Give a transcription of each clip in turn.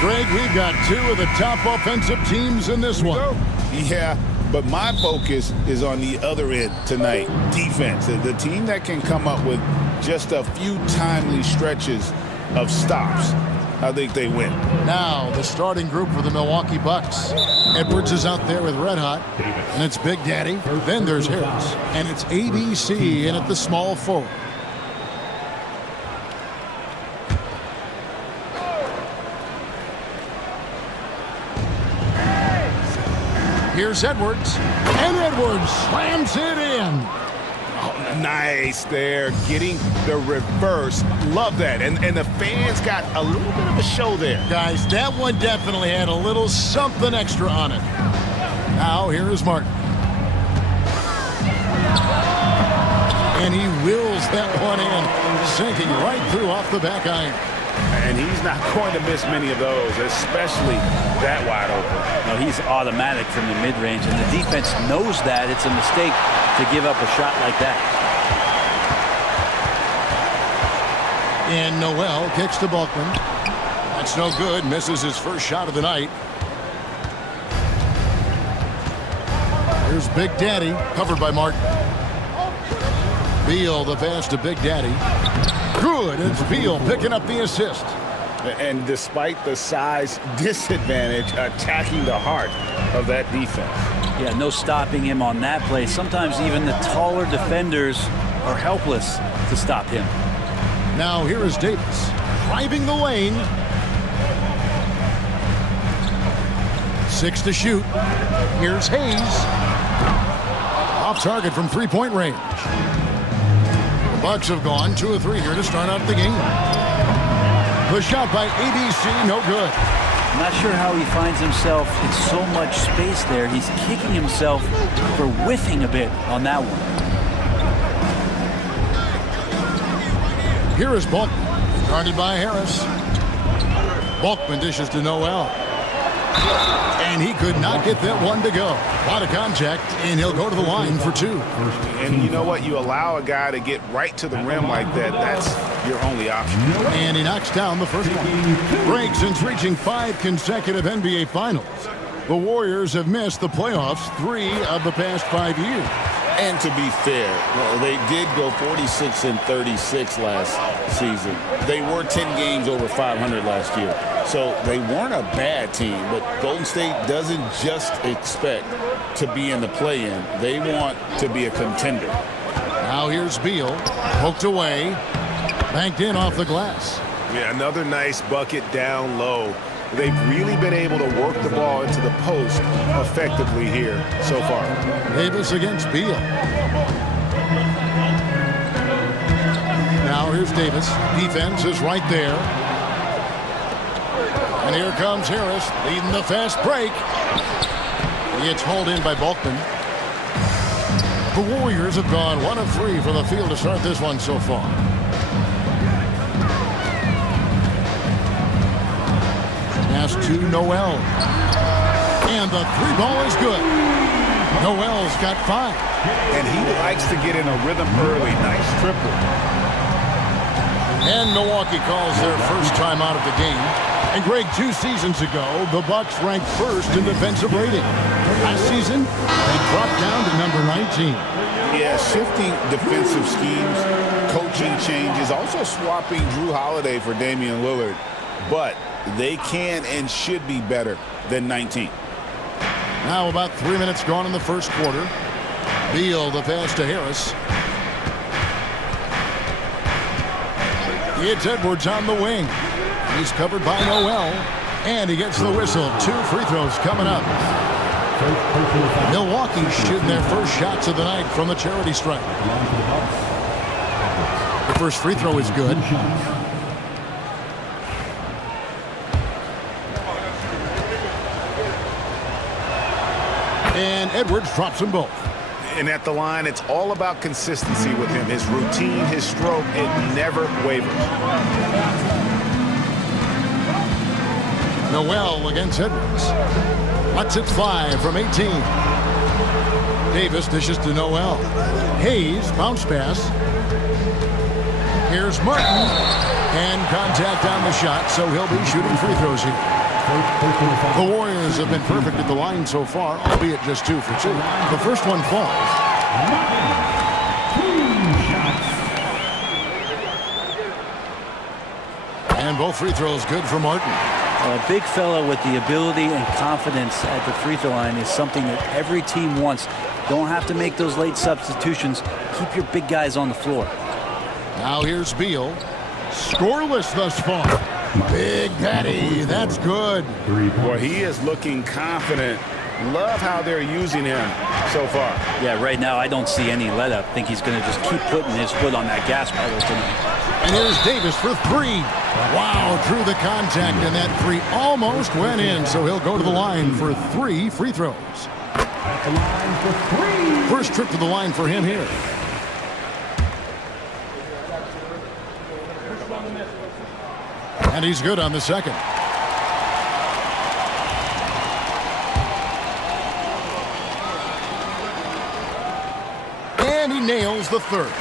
Greg, we've got two of the top offensive teams in this one. Yeah, but my focus is on the other end tonight, defense. The team that can come up with just a few timely stretches of stops, I think they win. Now, the starting group for the Milwaukee Bucks. Edwards is out there with Red Hot, and it's Big Daddy. Then there's Harris, and it's ABC in at the small forward. Here's Edwards, and Edwards slams it in. Oh, nice there, getting the reverse. Love that. And the fans got a little bit of a show there. Guys, that one definitely had a little something extra on it. Now, here is Martin. And he wills that one in, sinking right through off the back iron. And he's not going to miss many of those, especially that wide open. No, he's automatic from the mid-range, and the defense knows that it's a mistake to give up a shot like that. And Noel kicks to Bulkman. That's no good. Misses his first shot of the night. Here's Big Daddy, covered by Martin. Beal the pass to Big Daddy. Good. It's Beal picking up the assist. And despite the size disadvantage, attacking the heart of that defense. Yeah, no stopping him on that play. Sometimes even the taller defenders are helpless to stop him. Now here is Davis driving the lane. 6 to shoot. Here's Hayes. Off target from three-point range. The Bucks have gone 2 of 3 here to start out the game. The shot by ABC, no good. I'm not sure how he finds himself in so much space there. He's kicking himself for whiffing a bit on that one. Here is Bulkman, guarded by Harris. Bulkman dishes to Noel. And he could not get that one to go. A lot of contact, and he'll go to the line for 2. And you know what? You allow a guy to get right to the rim like that, that's your only option. And he knocks down the first one. Greg, since reaching 5 consecutive NBA Finals, the Warriors have missed the playoffs 3 of the past 5 years. And to be fair, they did go 46 and 36 last season. They were 10 games over 500 last year. So they weren't a bad team, but Golden State doesn't just expect to be in the play-in. They want to be a contender. Now here's Beal, poked away, banked in off the glass. Yeah, another nice bucket down low. They've really been able to work the ball into the post effectively here so far. Davis against Beal. Now here's Davis. Defense is right there. And here comes Harris, leading the fast break. It's hauled in by Bulkman. The Warriors have gone 1 of 3 from the field to start this one so far. Pass to Noel. And the 3 ball is good. Noel's got 5. And he likes to get in a rhythm early. Nice triple. And Milwaukee calls their first time out of the game. And Greg, 2 seasons ago, the Bucks ranked 1st in defensive rating. Last season, they dropped down to number 19. Yeah, shifting defensive schemes, coaching changes, also swapping Drew Holiday for Damian Lillard. But they can and should be better than 19. Now about 3 minutes gone in the first quarter. Beal the pass to Harris. It's Edwards on the wing. He's covered by Noel. And he gets the whistle. 2 free throws coming up. Milwaukee shooting their first shots of the night from the charity stripe. The first free throw is good. And Edwards drops them both. And at the line, it's all about consistency with him. His routine, his stroke, it never wavers. Noel against Edwards. Lets it fly from 18. Davis dishes to Noel. Hayes, bounce pass. Here's Martin. And contact on the shot, so he'll be shooting free throws here. The Warriors have been perfect at the line so far, albeit just 2 for 2. The first one falls. And both free throws good for Martin. A big fella with the ability and confidence at the free throw line is something that every team wants. Don't have to make those late substitutions. Keep your big guys on the floor. Now here's Beal. Scoreless thus far. Big Daddy, that's good. Boy, he is looking confident. Love how they're using him so far. Yeah, right now I don't see any let up. Think he's going to just keep putting his foot on that gas pedal tonight. And here's Davis for 3. Wow, through the contact, and that 3 almost went in, so he'll go to the line for 3 free throws. First trip to the line for him here. And he's good on the second. And he nails the third.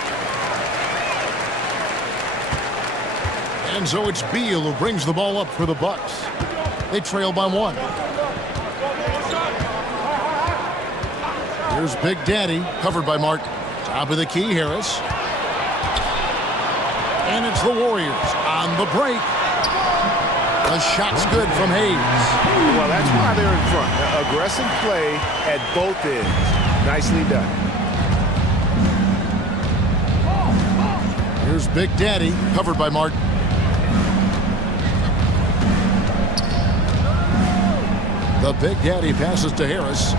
And so it's Beal who brings the ball up for the Bucks. They trail by 1. Here's Big Daddy, covered by Martin. Top of the key, Harris. And it's the Warriors on the break. The shot's good from Hayes. Well, that's why they're in front. Aggressive play at both ends. Nicely done. Here's Big Daddy, covered by Martin. The Big Daddy passes to Harris.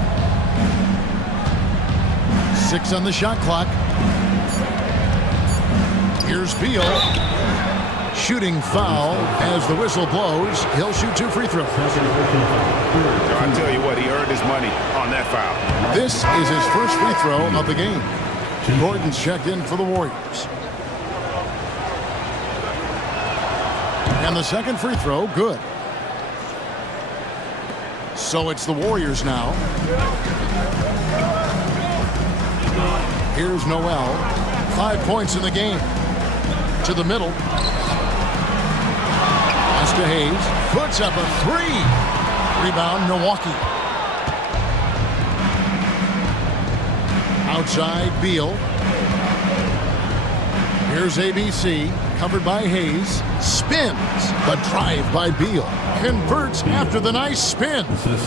6 on the shot clock. Here's Beal. Shooting foul as the whistle blows. He'll shoot 2 free throws. I tell you what, he earned his money on that foul. This is his first free throw of the game. Gordon's checked in for the Warriors. And the second free throw, good. So it's the Warriors now. Here's Noel. 5 points in the game. To the middle. Pass to Hayes. Puts up a 3. Rebound, Milwaukee. Outside, Beal. Here's ABC. Covered by Hayes. Spins. The drive by Beal. Converts after the nice spin.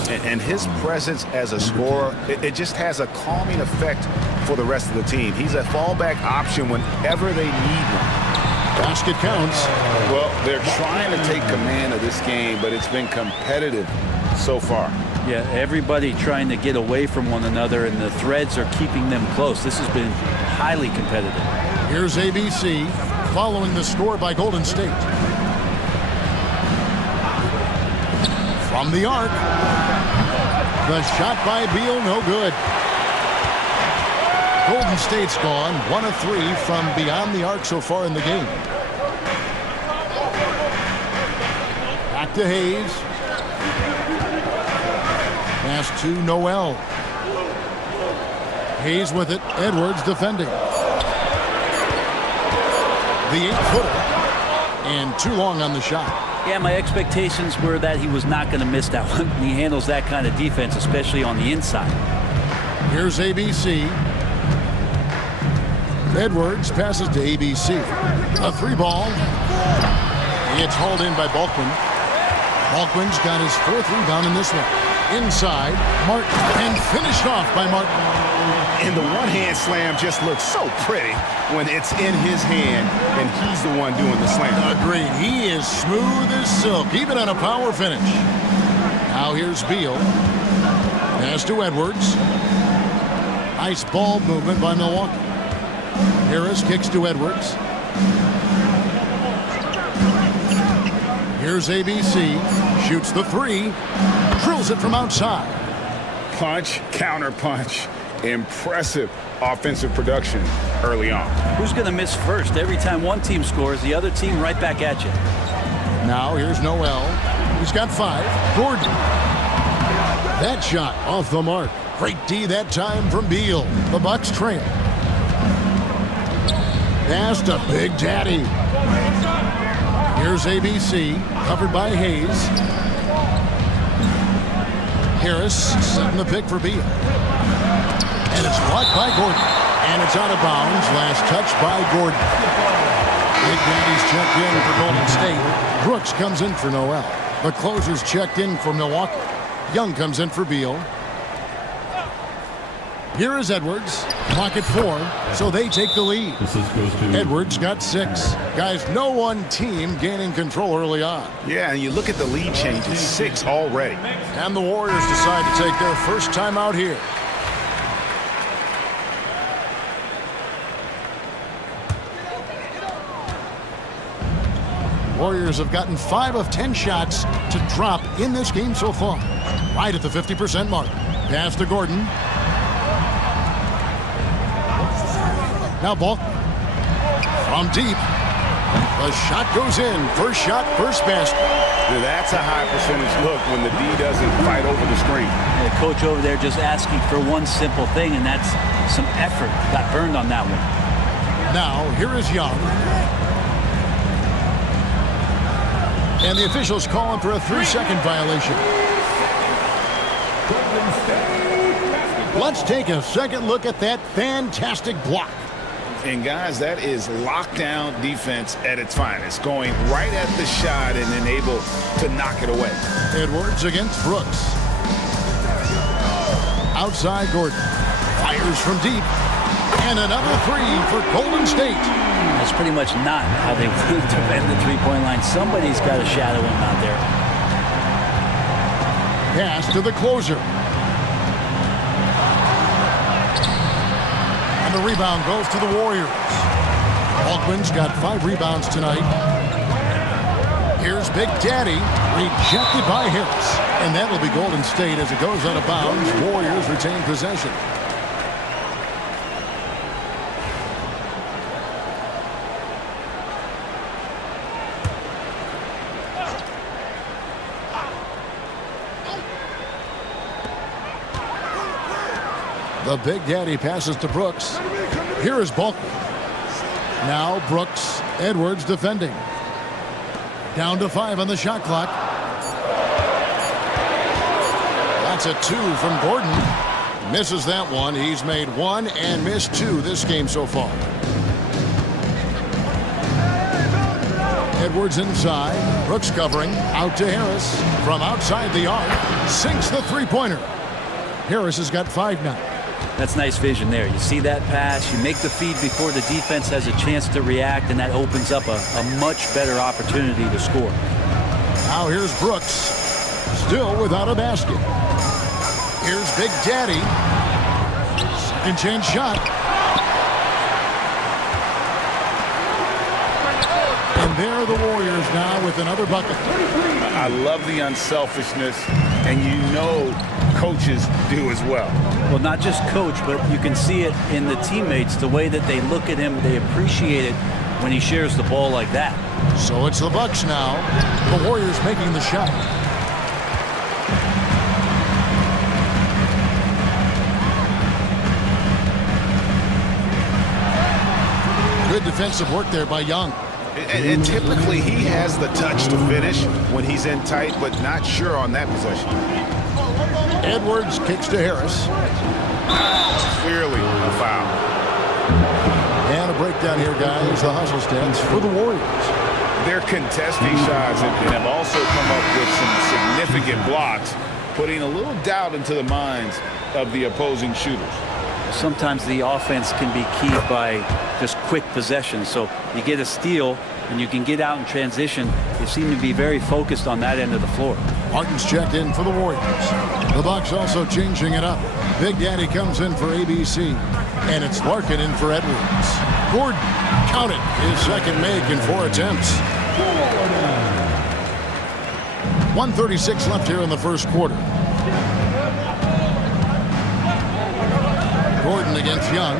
And his presence as a scorer, it just has a calming effect for the rest of the team. He's a fallback option whenever they need one. Basket counts. Well, they're trying to take command of this game, but it's been competitive so far. Yeah, everybody trying to get away from one another, and the threads are keeping them close. This has been highly competitive. Here's ABC following the score by Golden State. From the arc. The shot by Beal, no good. Golden State's gone 1 of 3 from beyond the arc so far in the game. Back to Hayes. Pass to Noel. Hayes with it. Edwards defending. The 8-footer. And too long on the shot. Yeah, my expectations were that he was not going to miss that one. He handles that kind of defense, especially on the inside. Here's ABC. Edwards passes to ABC. A 3-ball. It's hauled in by Balkman. Balkman's got his 4th rebound in this one. Inside, Martin, and finished off by Martin. And the one-hand slam just looks so pretty when it's in his hand and he's the one doing the slam. Agreed. He is smooth as silk, even on a power finish. Now here's Beal. Pass to Edwards. Nice ball movement by Milwaukee. Harris kicks to Edwards. Here's ABC. Shoots the 3. Drills it from outside. Punch, counter punch. Impressive offensive production early on. Who's going to miss first? Every time one team scores, the other team right back at you. Now here's Noel. He's got 5. Gordon. That shot off the mark. Great D that time from Beal. The Bucks trail. Pass to Big Daddy. Here's ABC, covered by Hayes. Harris setting the pick for Beal. And it's blocked by Gordon. And it's out of bounds. Last touch by Gordon. Big Daddy's checked in for Golden State. Brooks comes in for Noel. The closer's checked in for Milwaukee. Young comes in for Beal. Here is Edwards. Clock at 4, so they take the lead. Edwards got 6. Guys, no one team gaining control early on. Yeah, and you look at the lead changes, 6 already. And the Warriors decide to take their first time out here. Warriors have gotten 5 of 10 shots to drop in this game so far. Right at the 50% mark. Pass to Gordon. Now ball from deep. The shot goes in. First shot, first basket. That's a high percentage look when the D doesn't fight over the screen. And the coach over there just asking for one simple thing, and that's some effort. Got burned on that one. Now here is Young. And the officials calling for a 3-second violation. Let's take a second look at that fantastic block. And guys, that is lockdown defense at its finest, going right at the shot and then able to knock it away. Edwards against Brooks. Outside Gordon. Fires from deep. And another 3 for Golden State. That's pretty much not how they would defend the three-point line. Somebody's got to shadow him out there. Pass to the closer. And the rebound goes to the Warriors. Altman's got 5 rebounds tonight. Here's Big Daddy, rejected by Harris. And that'll be Golden State as it goes out of bounds. Warriors retain possession. The Big Daddy passes to Brooks. Here is Bulk. Now Brooks, Edwards defending. Down to 5 on the shot clock. That's a 2 from Gordon. Misses that one. He's made 1 and missed 2 this game so far. Edwards inside. Brooks covering. Out to Harris. From outside the arc. Sinks the three-pointer. Harris has got 5 now. That's nice vision there. You see that pass, you make the feed before the defense has a chance to react, and that opens up a much better opportunity to score. Now here's Brooks, still without a basket. Here's Big Daddy. Second chance shot. And there are the Warriors now with another bucket. I love the unselfishness, and you know coaches do as well. Well, not just coach, but you can see it in the teammates, the way that they look at him. They appreciate it when he shares the ball like that. So it's the Bucks now. The Warriors making the shot. Good defensive work there by Young. And typically he has the touch to finish when he's in tight, but not sure on that possession. Edwards kicks to Harris. Clearly a foul. And a breakdown here, guys. The hustle stats for the Warriors. They're contesting shots and have also come up with some significant blocks, putting a little doubt into the minds of the opposing shooters. Sometimes the offense can be keyed by just quick possession. So you get a steal and you can get out in transition. They seem to be very focused on that end of the floor. Martin's checked in for the Warriors. The Bucks also changing it up. Big Daddy comes in for ABC. And it's Larkin in for Edwards. Gordon, count it, his second make in 4 attempts. 1:36 left here in the first quarter. Gordon against Young.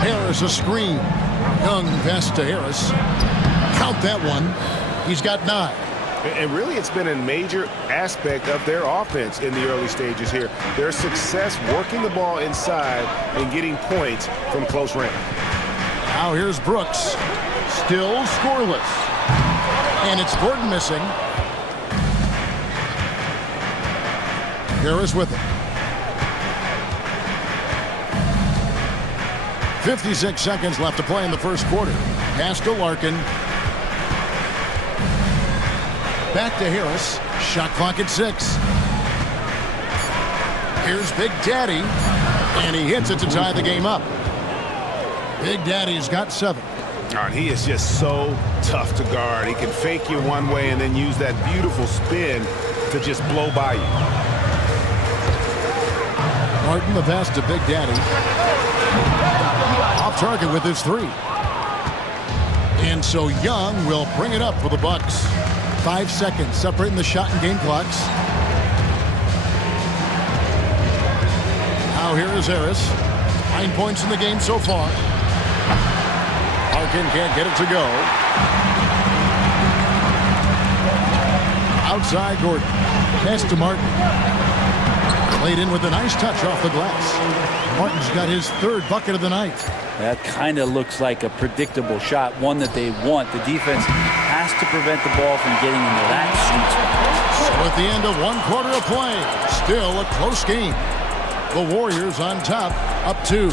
Harris a screen. Young pass to Harris. Count that one. He's got 9. And really, it's been a major aspect of their offense in the early stages here. Their success working the ball inside and getting points from close range. Now here's Brooks. Still scoreless. And it's Gordon missing. Harris with it. 56 seconds left to play in the first quarter. Pass to Larkin. Back to Harris. Shot clock at 6. Here's Big Daddy. And he hits it to tie the game up. Big Daddy's got 7. And he is just so tough to guard. He can fake you one way and then use that beautiful spin to just blow by you. Martin, the pass to Big Daddy. Off target with his 3. And so Young will bring it up for the Bucks. 5 seconds separating the shot and game clocks. Now here is Harris. 9 points in the game so far. Larkin can't get it to go. Outside Gordon. Pass to Martin. Played in with a nice touch off the glass. Martin's got his 3rd bucket of the night. That kind of looks like a predictable shot, one that they want. The defense has to prevent the ball from getting into that sweet spot. So at the end of 1 quarter of play, still a close game. The Warriors on top, up 2.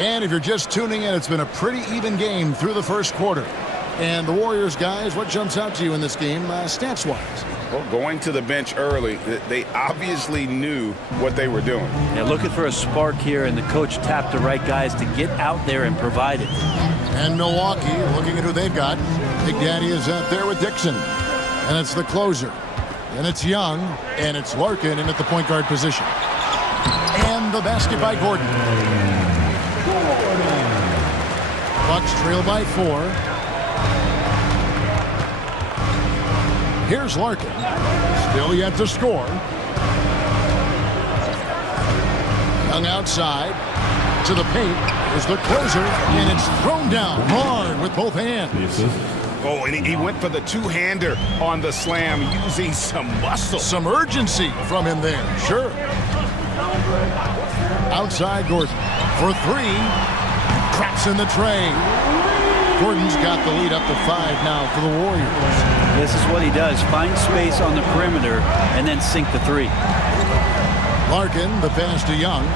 And if you're just tuning in, it's been a pretty even game through the first quarter. And the Warriors, guys, what jumps out to you in this game, stats-wise? Well, going to the bench early, they obviously knew what they were doing. Yeah, looking for a spark here, and the coach tapped the right guys to get out there and provide it. And Milwaukee, looking at who they've got. Big Daddy is out there with Dixon. And it's the closer. And it's Young. And it's Larkin in at the point guard position. And the basket by Gordon. Bucks trail by 4. Here's Larkin. Still yet to score. Young outside. To the paint is the closer. And it's thrown down hard with both hands. Oh, and he went for the two-hander on the slam using some muscle. Some urgency from him there. Sure. Outside Gordon for 3. Craps in the tray. Gordon's got the lead up to 5 now for the Warriors. This is what he does. Find space on the perimeter and then sink the 3. Larkin, the pass to Young.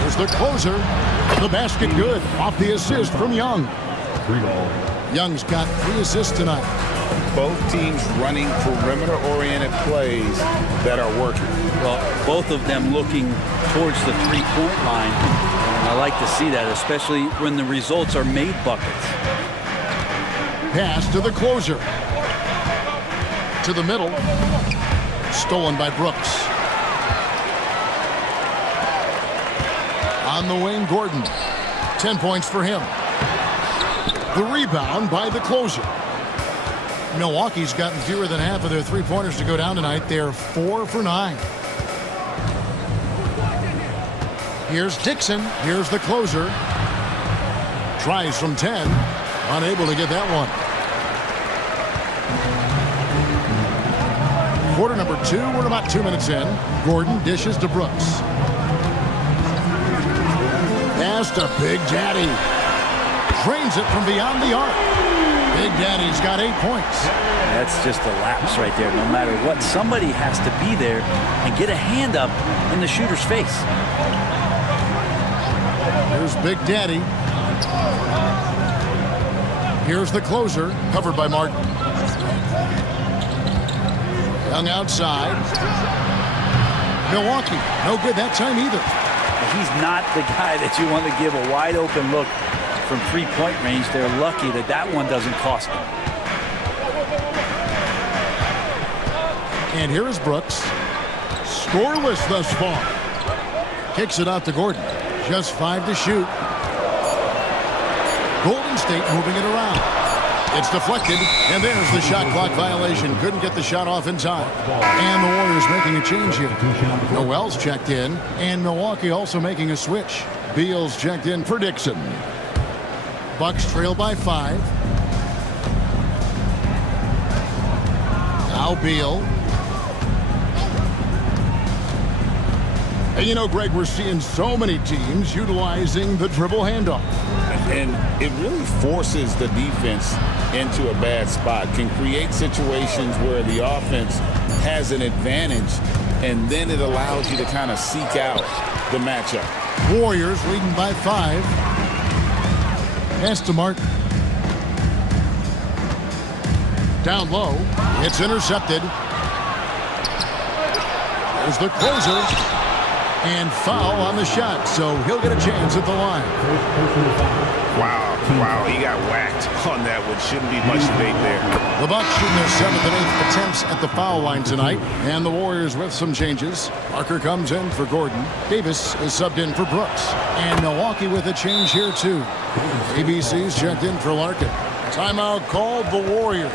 There's the closer. The basket good. Off the assist from Young. Young's got 3 assists tonight. Both teams running perimeter-oriented plays that are working. Well, both of them looking towards the 3-point line. And I like to see that, especially when the results are made buckets. Pass to the closer. To the middle. Stolen by Brooks. On the wing, Gordon. 10 points for him. The rebound by the closer. Milwaukee's gotten fewer than half of their 3-pointers to go down tonight. They're 4 for 9. Here's Dixon. Here's the closer. Tries from 10. Unable to get that one. Quarter number 2. We're about 2 minutes in. Gordon dishes to Brooks. Pass to Big Daddy. Drains it from beyond the arc. Big Daddy's got 8 points. That's just a lapse right there. No matter what, somebody has to be there and get a hand up in the shooter's face. Here's Big Daddy. Here's the closer, covered by Martin. Young outside. Milwaukee, no good that time either. He's not the guy that you want to give a wide open look from 3-point range. They're lucky that that one doesn't cost them. And here is Brooks. Scoreless thus far. Kicks it out to Gordon. Just 5 to shoot. Golden State moving it around. It's deflected, and there's the shot clock violation. Couldn't get the shot off in time. And the Warriors making a change here. Noel's checked in, and Milwaukee also making a switch. Beal's checked in for Dixon. Bucks trail by 5. Now Beal. And you know, Greg, we're seeing so many teams utilizing the dribble handoff. And it really forces the defense into a bad spot, can create situations where the offense has an advantage, and then it allows you to kind of seek out the matchup. Warriors leading by 5. Pass to Martin. Down low. It's intercepted. There's the closer. And foul on the shot, so he'll get a chance at the line. Wow, he got whacked on that one. Shouldn't be much debate there. The Bucks shooting their 7th and 8th attempts at the foul line tonight. And the Warriors with some changes. Parker comes in for Gordon. Davis is subbed in for Brooks. And Milwaukee with a change here, too. ABC's checked in for Larkin. Timeout called the Warriors.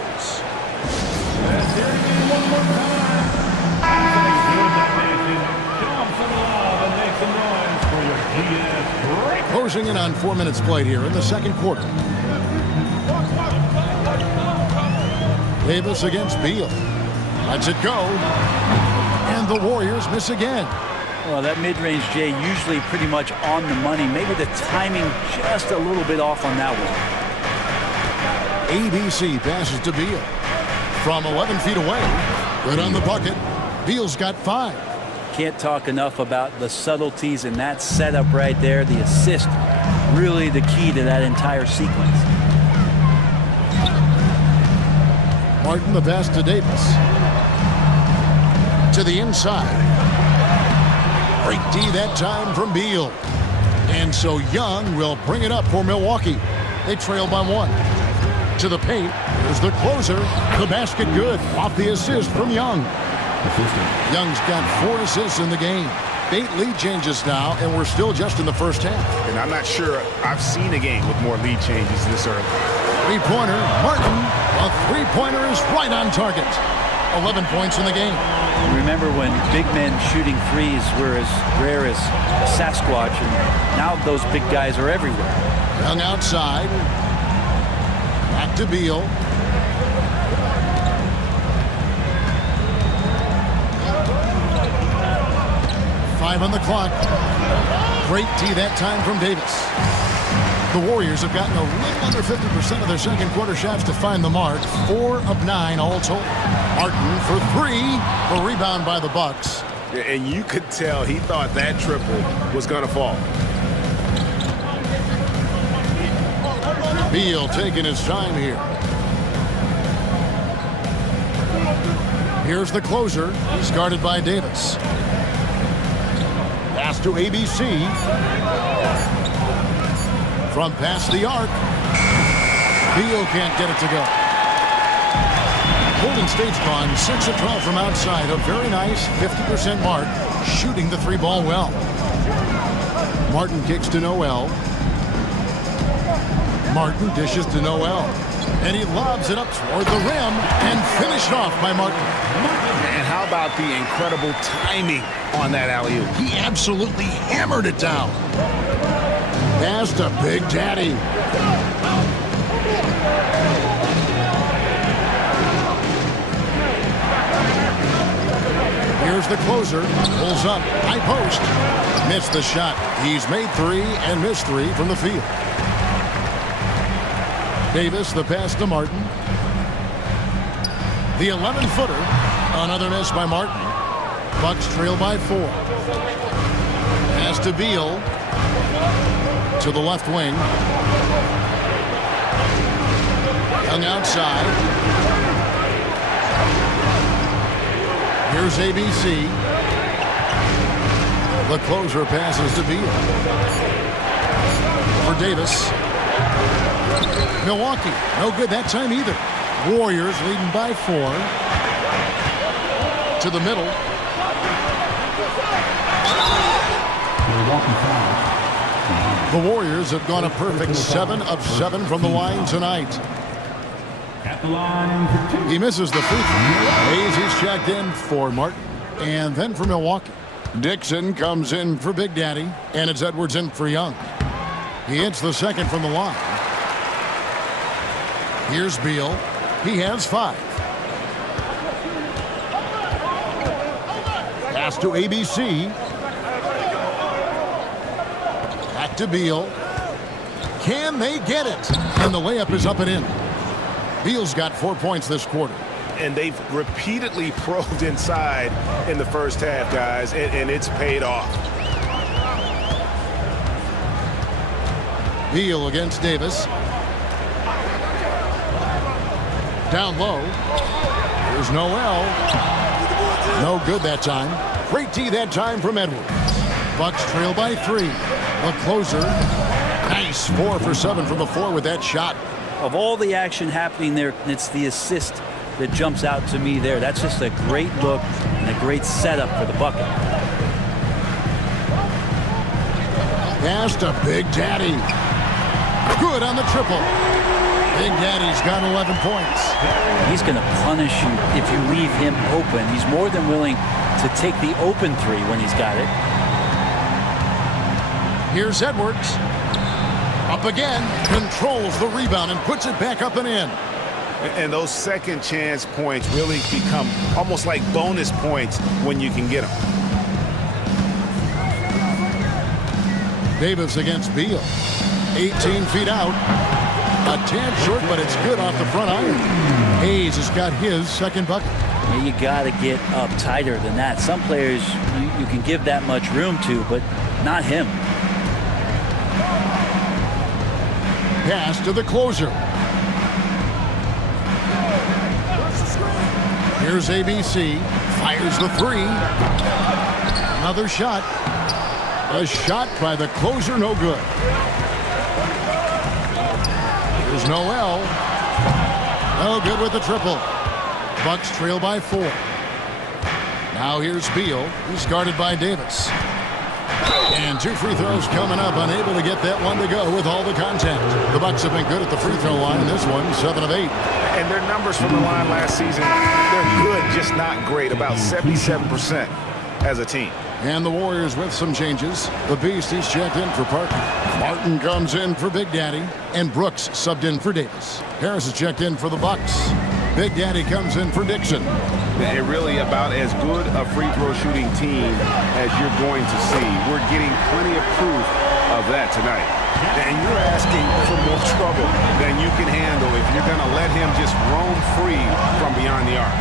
Closing in on 4 minutes played here in the second quarter. Davis against Beal. Lets it go. And the Warriors miss again. Well, that mid-range, Jay, usually pretty much on the money. Maybe the timing just a little bit off on that one. ABC passes to Beal. From 11 feet away. Good on the bucket. Beal's got 5. Can't talk enough about the subtleties in that setup right there. The assist, really the key to that entire sequence. Martin, the pass to Davis. To the inside. Great D that time from Beal. And so Young will bring it up for Milwaukee. They trail by 1. To the paint. There's the closer. The basket good. Off the assist from Young. Young's got 4 assists in the game. 8 lead changes now, and we're still just in the first half. And I'm not sure I've seen a game with more lead changes this early. Three-pointer, Martin. A three-pointer is right on target. 11 points in the game. Remember when big men shooting threes were as rare as Sasquatch, and now those big guys are everywhere. Young outside. Back to Beal. Five on the clock. Great D that time from Davis. The Warriors have gotten a little under 50% of their second quarter shots to find the mark. 4 of 9 all told. Martin for 3. A rebound by the Bucks. And you could tell he thought that triple was going to fall. Beal taking his time here. Here's the closer. He's guarded by Davis. Pass to ABC. From past the arc. Beal can't get it to go. Golden State's gone 6 of 12 from outside. A very nice 50% mark. Shooting the 3-ball well. Martin kicks to Noel. Martin dishes to Noel. And he lobs it up toward the rim and finished off by Martin. And how about the incredible timing on that alley-oop? He absolutely hammered it down. Pass to Big Daddy. Here's the closer. Pulls up. High post. Missed the shot. He's made 3 and missed 3 from the field. Davis, the pass to Martin. The 11-footer. Another miss by Martin. Bucks trail by 4. Pass to Beal. To the left wing. Young outside. Here's ABC. The closer passes to Beal. For Davis. Milwaukee, no good that time either. Warriors leading by 4. To the middle. The Warriors have gone a perfect 7 of 7 from the line tonight. At the line. He misses the free throw. He's checked in for Martin. And then for Milwaukee. Dixon comes in for Big Daddy. And it's Edwards in for Young. He hits the second from the line. Here's Beal. He has 5. Pass to ABC. to Beal. Can they get it? And the layup is up and in. Beal's got 4 points this quarter. And they've repeatedly probed inside in the first half, guys, and it's paid off. Beal against Davis. Down low. Here's Noel. No good that time. Great D that time from Edwards. Bucks trail by 3. The closer. Nice 4 for 7 from the floor with that shot. Of all the action happening there, it's the assist that jumps out to me there. That's just a great look and a great setup for the bucket. Pass to Big Daddy. Good on the triple. Big Daddy's got 11 points. He's going to punish you if you leave him open. He's more than willing to take the open 3 when he's got it. Here's Edwards. Up again. Controls the rebound and puts it back up and in. And those second chance points really become almost like bonus points when you can get them. Davis against Beal. 18 feet out. A tad short, but it's good off the front iron. Hayes has got his second bucket. Yeah, you got to get up tighter than that. Some players you can give that much room to, but not him. Pass to the closer. Here's ABC. Fires the 3. Another shot. A shot by the closer, no good. Here's Noel. No good with the triple. Bucks trail by 4. Now here's Beal. He's guarded by Davis. And 2 free throws coming up. Unable to get that one to go with all the contact. The Bucks have been good at the free throw line. This one, 7 of 8. And their numbers from the line last season, they're good, just not great. About 77% as a team. And the Warriors with some changes. The Beast is checked in for Parker. Martin comes in for Big Daddy. And Brooks subbed in for Davis. Harris is checked in for the Bucks. Big Daddy comes in for Dixon. And really about as good a free throw shooting team as you're going to see. We're getting plenty of proof of that tonight. And you're asking for more trouble than you can handle if you're going to let him just roam free from beyond the arc.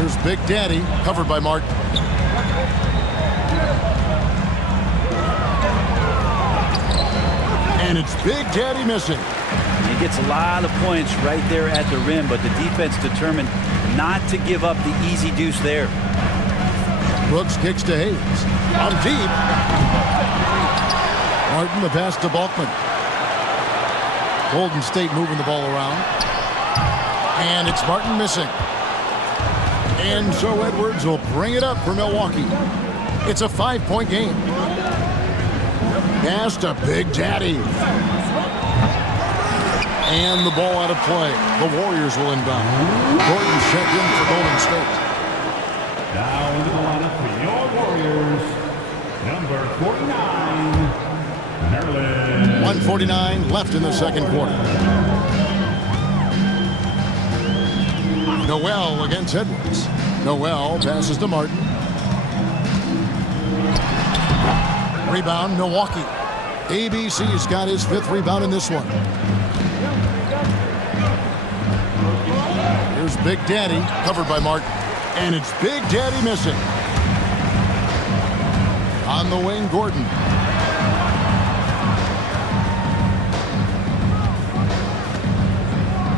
Here's Big Daddy, covered by Martin. And it's Big Daddy missing. He gets a lot of points right there at the rim, but the defense determined not to give up the easy deuce there. Brooks kicks to Hayes. On deep. Martin the pass to Balkman. Golden State moving the ball around. And it's Martin missing. And so Edwards will bring it up for Milwaukee. It's a 5-point game. Pass to Big Daddy. And the ball out of play. The Warriors will inbound. Gordon checked in for Golden State. Now into the lineup for your Warriors, number 49, Maryland. 1:49 left in the second quarter. Noel against Edwards. Noel passes to Martin. Rebound, Milwaukee. ABC's got his 5th rebound in this one. Here's Big Daddy, covered by Martin. And it's Big Daddy missing. On the wing, Gordon.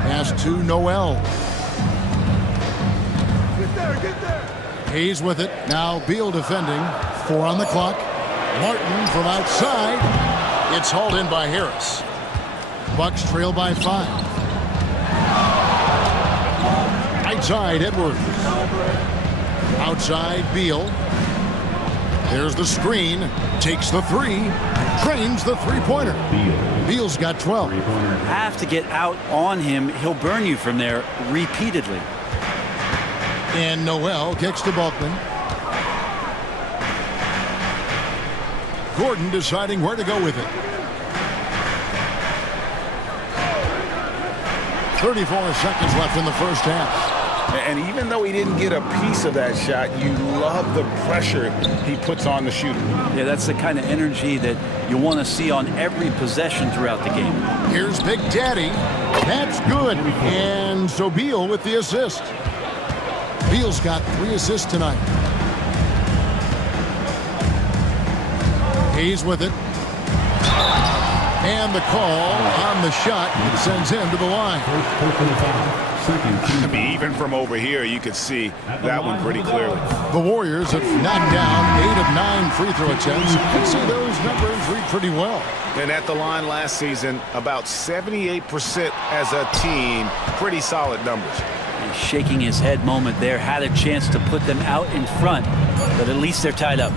Pass to Noel. Get there. Hayes with it. Now Beal defending. 4 on the clock. Martin from outside. It's hauled in by Harris. Bucks trail by 5. Outside, Edwards. Outside, Beal. There's the screen. Takes the 3. Drains the 3-pointer. Beal's got 12. Have to get out on him. He'll burn you from there repeatedly. And Noel kicks to Balkman. Gordon deciding where to go with it. 34 seconds left in the first half. And even though he didn't get a piece of that shot, you love the pressure he puts on the shooter. Yeah, that's the kind of energy that you want to see on every possession throughout the game. Here's Big Daddy. That's good. And so Beal with the assist. Beal's got 3 assists tonight. He's with it. And the call on the shot sends him to the line. I mean, even from over here, you could see that one pretty clearly. The Warriors have knocked down 8 of 9 free throw attempts. You can see those numbers read pretty well. And at the line last season, about 78% as a team. Pretty solid numbers. And shaking his head moment there, had a chance to put them out in front, but at least they're tied up.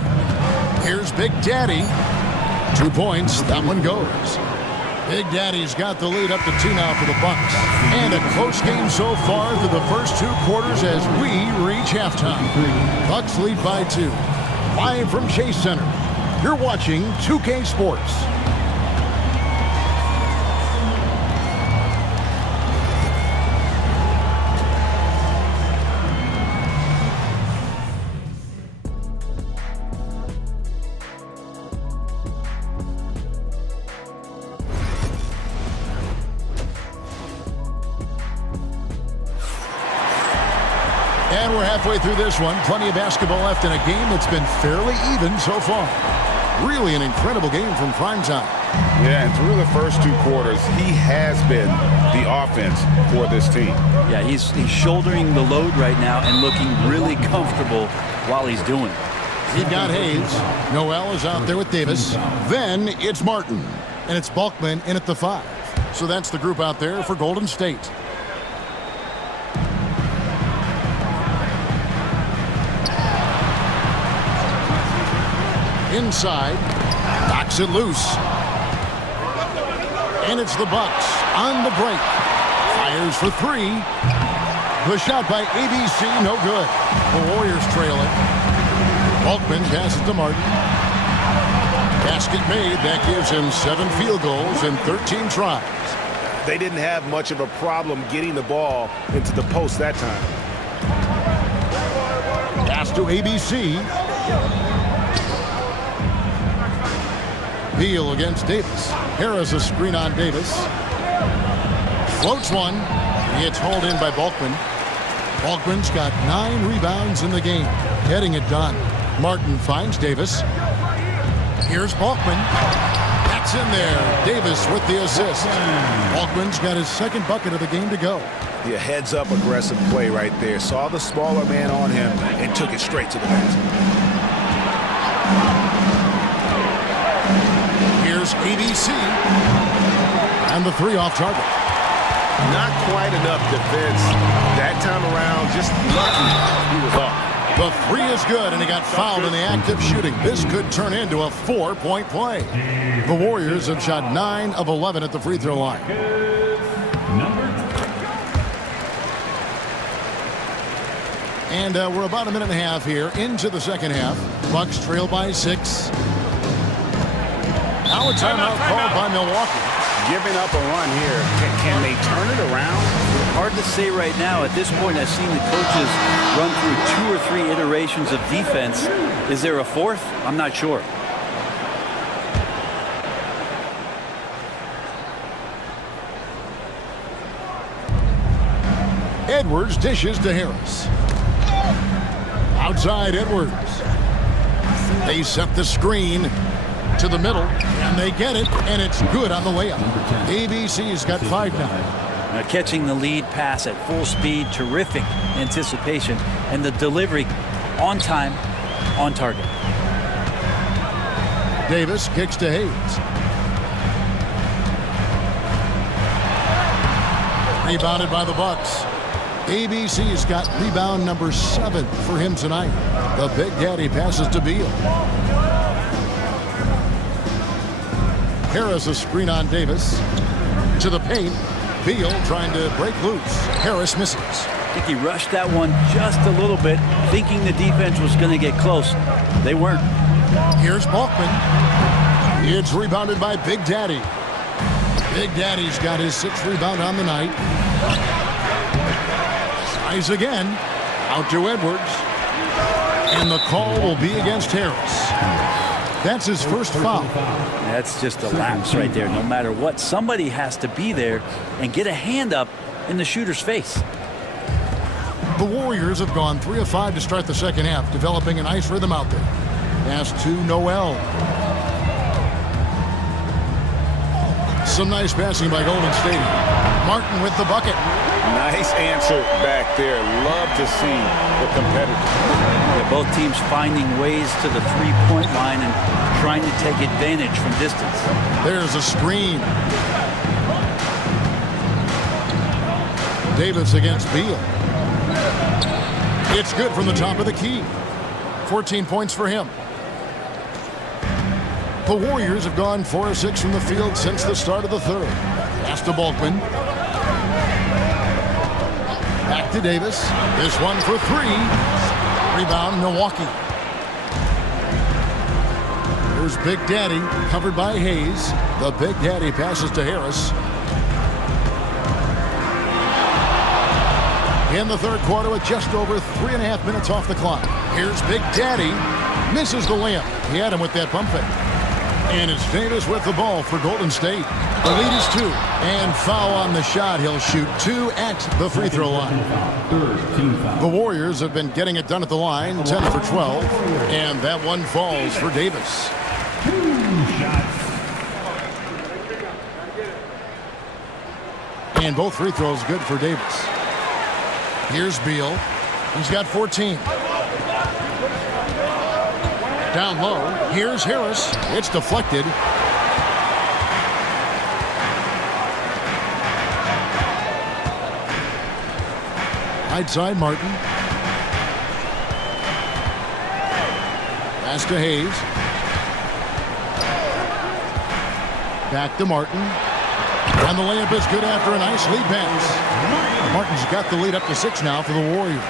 Here's Big Daddy. 2 points. That one goes. Big Daddy's got the lead up to 2 now for the Bucks. And a close game so far through the first 2 quarters as we reach halftime. Bucks lead by 2. Live from Chase Center. You're watching 2K Sports. And we're halfway through this one. Plenty of basketball left in a game that's been fairly even so far. Really an incredible game from primetime. Yeah, and through the first 2 quarters, he has been the offense for this team. Yeah, he's shouldering the load right now and looking really comfortable while he's doing it. He's got Hayes. Noel is out there with Davis. Then it's Martin. And it's Balkman in at the 5. So that's the group out there for Golden State. Inside, knocks it loose. And it's the Bucks on the break. Fires for 3. The shot by ABC, no good. The Warriors trail it. Balkman passes to Martin. Basket made. That gives him 7 field goals and 13 tries. They didn't have much of a problem getting the ball into the post that time. Pass to ABC. Beal against Davis. Harris a screen on Davis. Floats one. It's hauled in by Balkman. Balkman's got 9 rebounds in the game. Getting it done. Martin finds Davis. Here's Balkman. That's in there. Davis with the assist. Balkman's got his 2nd bucket of the game to go. The heads-up aggressive play right there. Saw the smaller man on him and took it straight to the basket. Here's ABC. And the 3 off target. Not quite enough defense that time around. Just lucky he was off. The 3 is good, and he got fouled in the act of shooting. This could turn into a 4-point play. The Warriors have shot 9 of 11 at the free throw line. And we're about a minute and a half here into the second half. Bucks trail by 6. Now a timeout called by Milwaukee. Giving up a run here. Can they turn it around? Hard to say right now. At this point, I've seen the coaches run through 2 or 3 iterations of defense. Is there a 4th? I'm not sure. Edwards dishes to Harris. Outside Edwards. They set the screen to the middle, and they get it, and it's good on the layup. ABC's got 5 now. Catching the lead pass at full speed, terrific anticipation, and the delivery on time, on target. Davis kicks to Hayes. Rebounded by the Bucks. ABC's got rebound number 7 for him tonight. The Big Daddy passes to Beal. Harris a screen on Davis. To the paint. Beal trying to break loose. Harris misses. I think he rushed that one just a little bit, thinking the defense was going to get close. They weren't. Here's Balkman. It's rebounded by Big Daddy. Big Daddy's got his 6th rebound on the night. Tries again. Out to Edwards. And the call will be against Harris. That's his first foul. That's just a lapse right there. No matter what, somebody has to be there and get a hand up in the shooter's face. The Warriors have gone 3 of 5 to start the second half, developing a nice rhythm out there. Pass to Noel. Some nice passing by Golden State. Martin with the bucket. Nice answer back there. Love to see the competitors. Yeah, both teams finding ways to the three-point line and trying to take advantage from distance. There's a screen. Davis against Beal. It's good from the top of the key. 14 points for him. The Warriors have gone 4 of 6 from the field since the start of the third. Pass to Bulkman. Back to Davis. This one for 3. Rebound, Milwaukee. Here's Big Daddy, covered by Hayes. The Big Daddy passes to Harris. In the third quarter with just over 3.5 minutes off the clock. Here's Big Daddy. Misses the layup. He had him with that pump fake. And it's Davis with the ball for Golden State. The lead is 2. And foul on the shot. He'll shoot 2 at the free throw line. The Warriors have been getting it done at the line, 10 for 12. And that one falls for Davis. And both free throws good for Davis. Here's Beal. He's got 14. Down low. Here's Harris. It's deflected. Right side, Martin. Pass to Hayes. Back to Martin. And the layup is good after a nice lead pass. Martin's got the lead up to 6 now for the Warriors.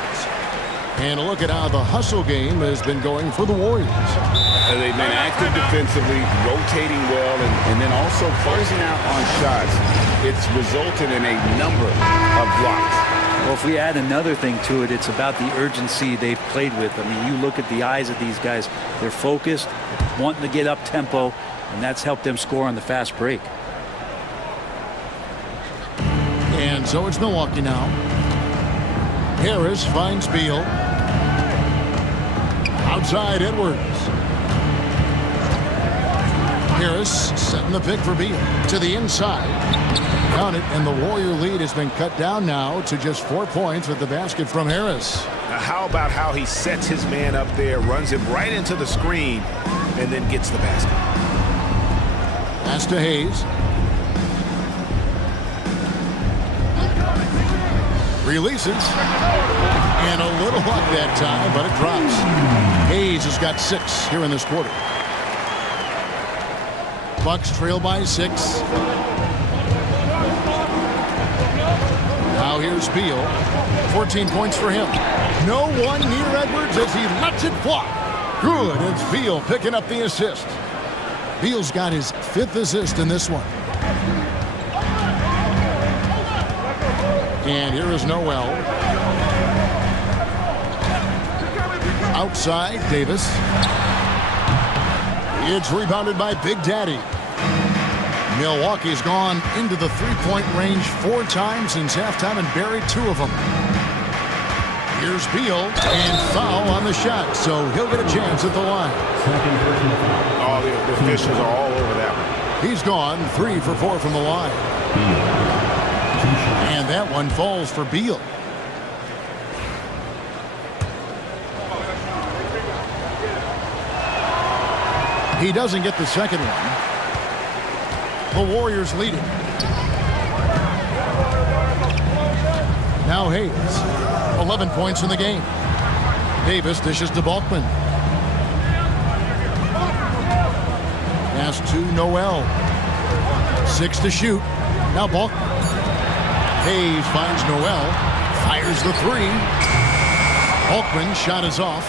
And a look at how the hustle game has been going for the Warriors. They've been active defensively, rotating well, and then also closing out on shots. It's resulted in a number of blocks. Well, if we add another thing to it, it's about the urgency they've played with. I mean, you look at the eyes of these guys. They're focused, wanting to get up tempo, and that's helped them score on the fast break. And so it's Milwaukee now. Harris finds Beal. Outside Edwards. Harris setting the pick for Beal. To the inside. Count it, and the Warrior lead has been cut down now to just 4 points with the basket from Harris. Now how about how he sets his man up there, runs him right into the screen, and then gets the basket. Pass to Hayes. Releases. And a little luck that time, but it drops. Hayes has got 6 here in this quarter. Bucks trail by 6. Now here's Beal. 14 points for him. No one near Edwards as he lets it fly. Good. It's Beal picking up the assist. Beal's got his 5th assist in this one. And here is Noel. Outside, Davis. It's rebounded by Big Daddy. Milwaukee's gone into the three-point range 4 times since halftime and buried 2 of them. Here's Beal, and foul on the shot, so he'll get a chance at the line. Oh, the officials are all over that one. He's gone 3 for 4 from the line. And that one falls for Beal. He doesn't get the second one. The Warriors lead it. Now Hayes. 11 points in the game. Davis dishes to Bulkman. Pass to Noel. 6 to shoot. Now Bulkman. Hayes finds Noel. Fires the 3. Bulkman's shot is off.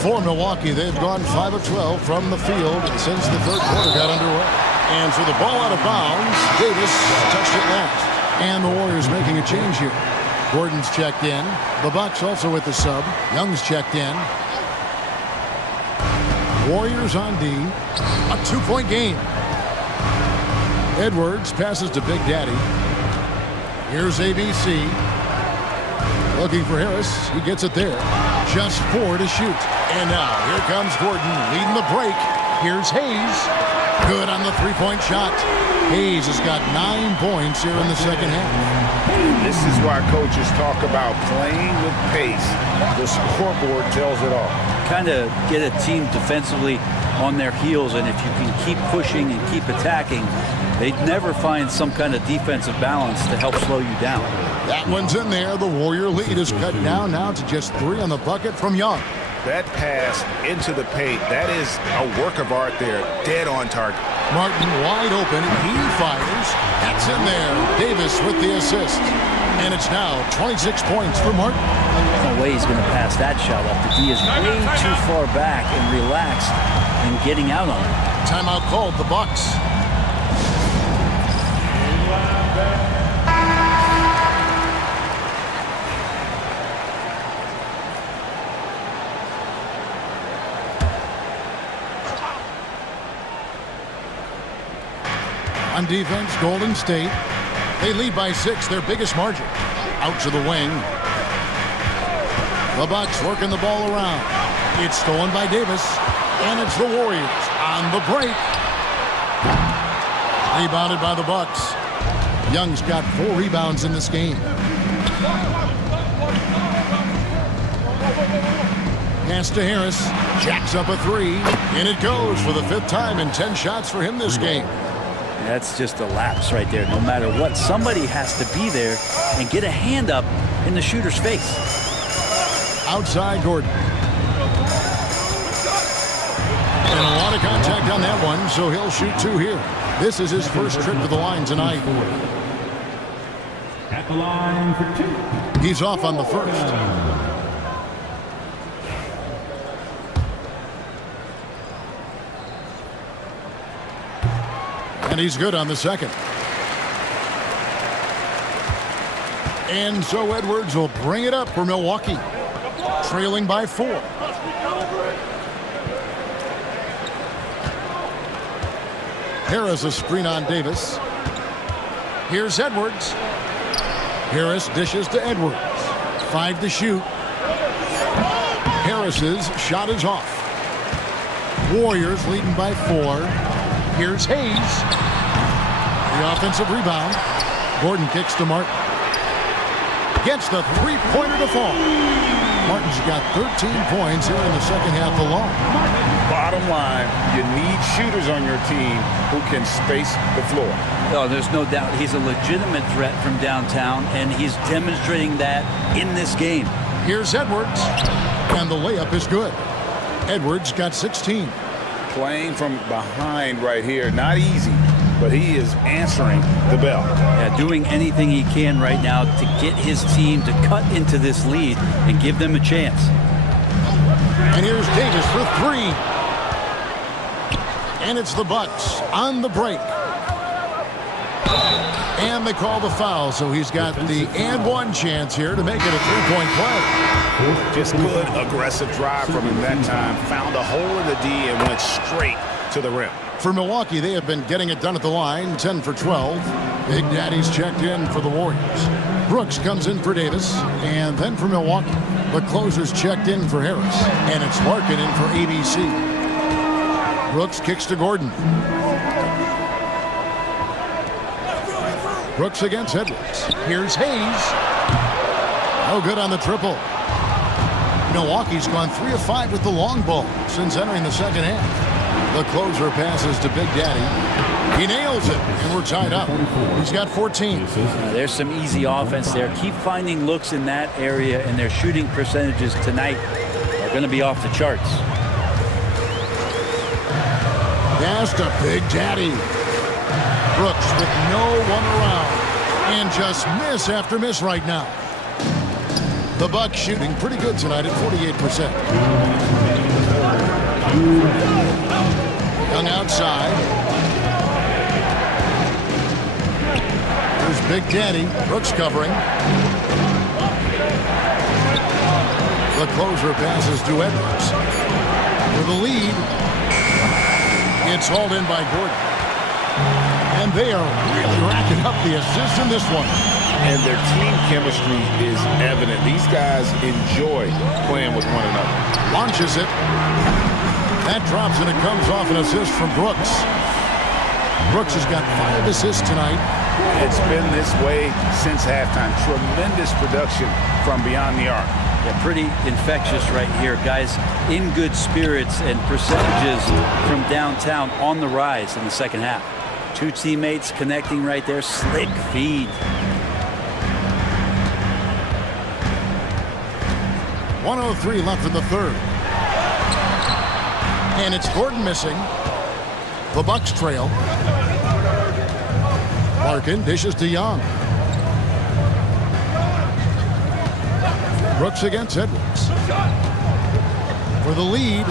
For Milwaukee, they've gone 5 of 12 from the field since the third quarter got underway. And so the ball out of bounds. Davis touched it last. And the Warriors making a change here. Gordon's checked in. The Bucks also with the sub. Young's checked in. Warriors on D. A 2-point game. Edwards passes to Big Daddy. Here's ABC. Looking for Harris. He gets it there. Just 4 to shoot. And now here comes Gordon leading the break. Here's Hayes. Good on the 3-point shot. Hayes has got 9 points here in the second half. This is why coaches talk about playing with pace. The scoreboard tells it all. Kind of get a team defensively on their heels, and if you can keep pushing and keep attacking, they'd never find some kind of defensive balance to help slow you down. That one's in there. The Warrior lead is cut down now to just 3 on the bucket from Young. That pass into the paint, that is a work of art there. Dead on target. Martin wide open. He fires. That's in there. Davis with the assist. And it's now 26 points for Martin. There's no way he's going to pass that shot up. The D is way too far back and relaxed and getting out on it. Timeout called, the Bucks. On defense, Golden State. They lead by 6, their biggest margin. Out to the wing. The Bucks working the ball around. It's stolen by Davis. And it's the Warriors on the break. Rebounded by the Bucks. Young's got 4 rebounds in this game. Pass to Harris. Jacks up a 3. And it goes for the 5th time in 10 shots for him this game. That's just a lapse right there. No matter what, somebody has to be there and get a hand up in the shooter's face. Outside Gordon. And a lot of contact on that one, so he'll shoot 2 here. This is his first trip to the line tonight. At the line for 2. He's off on the first. And he's good on the second. And so Edwards will bring it up for Milwaukee. Trailing by 4. Harris a screen on Davis. Here's Edwards. Harris dishes to Edwards. 5 to shoot. Harris's shot is off. Warriors leading by 4. Here's Hayes. The offensive rebound. Gordon kicks to Martin. Gets the 3-pointer to fall. Martin's got 13 points here in the second half alone. Bottom line, you need shooters on your team who can space the floor. Oh, there's no doubt he's a legitimate threat from downtown, and he's demonstrating that in this game. Here's Edwards. And the layup is good. Edwards got 16. Playing from behind right here, not easy, but he is answering the bell. Yeah, doing anything he can right now to get his team to cut into this lead and give them a chance. And here's Davis for 3. And it's the Bucks on the break. And they call the foul, so he's got the and 1 chance here to make it a 3-point play. Just good, aggressive drive from him that time. Found a hole in the D and went straight to the rim. For Milwaukee, they have been getting it done at the line, 10 for 12. Big Daddy's checked in for the Warriors. Brooks comes in for Davis, and then for Milwaukee. The closer's checked in for Harris, and it's Larkin in for ABC. Brooks kicks to Gordon. Brooks against Edwards. Here's Hayes. No good on the triple. Milwaukee's gone 3 of 5 with the long ball since entering the second half. The closer passes to Big Daddy. He nails it, and we're tied up. He's got 14. There's some easy offense there. Keep finding looks in that area, and their shooting percentages tonight are going to be off the charts. Pass to Big Daddy. Brooks with no one around. And just miss after miss right now. The Bucks shooting pretty good tonight at 48%. Young outside. Here's Big Daddy. Brooks covering. The closer passes to Edwards. For the lead. It's hauled in by Gordon. And they are really racking up the assists in this one. And their team chemistry is evident. These guys enjoy playing with one another. Launches it. That drops and it comes off an assist from Brooks. Brooks has got 5 assists tonight. It's been this way since halftime. Tremendous production from beyond the arc. Yeah, pretty infectious right here. Guys in good spirits and percentages from downtown on the rise in the second half. 2 teammates connecting right there. Slick feed. 1:03 left in the third. And it's Gordon missing. The Bucks trail. Larkin dishes to Young. Brooks against Edwards. For the lead.